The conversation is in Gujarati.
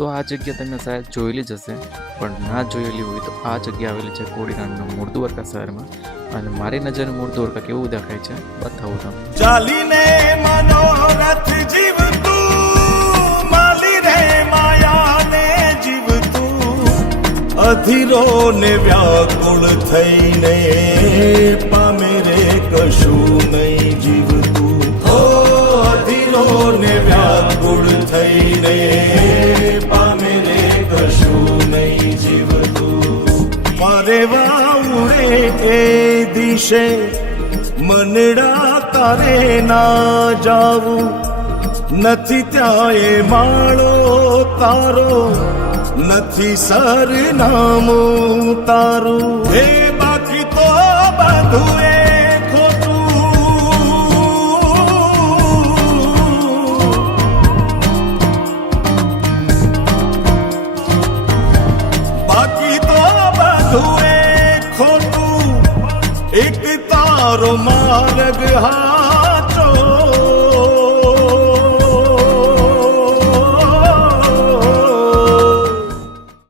તો આ જગ્યા તમે શાયદ જોયેલી જ હશે, પણ ના જોયેલી હોય તો આ જગ્યા આવેલી છે કોડીનારના મૂળ દ્વારકા શહેરમાં. અને મારી નજરે મૂળ દ્વારકા કેવું દેખાય છે બતાવું તમને. ચાલીને મનોરથ જીવતું, માલી રે માયાને જીવતું, અધીરો ને વ્યાકુળ થઈને પામે રે કશું નહીં જીવતું. ઓ અધીરો ને વ્યાકુળ થઈને પામે રે કશું નહીં જીવતું. મારે વાઉડે એ દિશે મનડા તારે ના જાવું, નથી ત્યાં એ માળો તારો, નથી સરનામું તારું. હે બાકી તો બધું એ ખોટું, એક તારો માર્ગ હા